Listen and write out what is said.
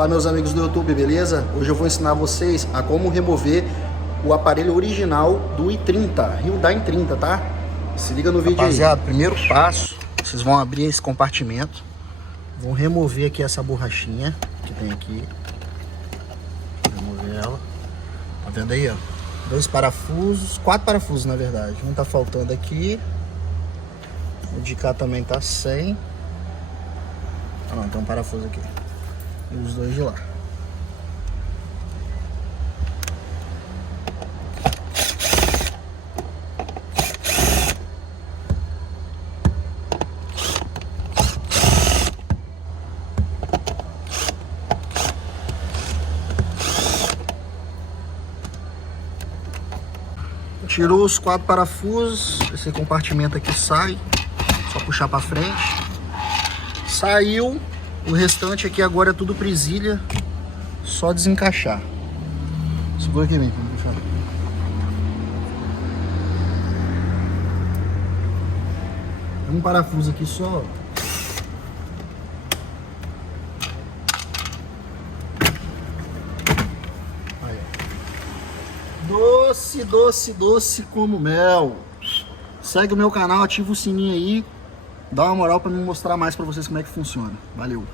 Fala, meus amigos do YouTube, beleza? Hoje eu vou ensinar vocês a como remover o aparelho original do i30, Hyundai i30, tá? Se liga no vídeo aí. Rapaziada, primeiro passo, vocês vão abrir esse compartimento, vão remover aqui essa borrachinha que tem aqui. Remover ela. Tá vendo aí, ó? 2 parafusos, 4 parafusos na verdade. Um tá faltando aqui. O de cá também tá sem. Ah, não, tem um parafuso aqui. E os 2 de lá. Tirou os 4 parafusos, esse compartimento aqui sai, só puxar para frente. Saiu, o restante aqui agora é tudo presilha, só desencaixar. Segura aqui, vem, vamos puxar. Tem um parafuso aqui só. Doce, doce, doce como mel. Segue o meu canal, ativa o sininho aí. Dá uma moral pra me mostrar mais pra vocês como é que funciona. Valeu!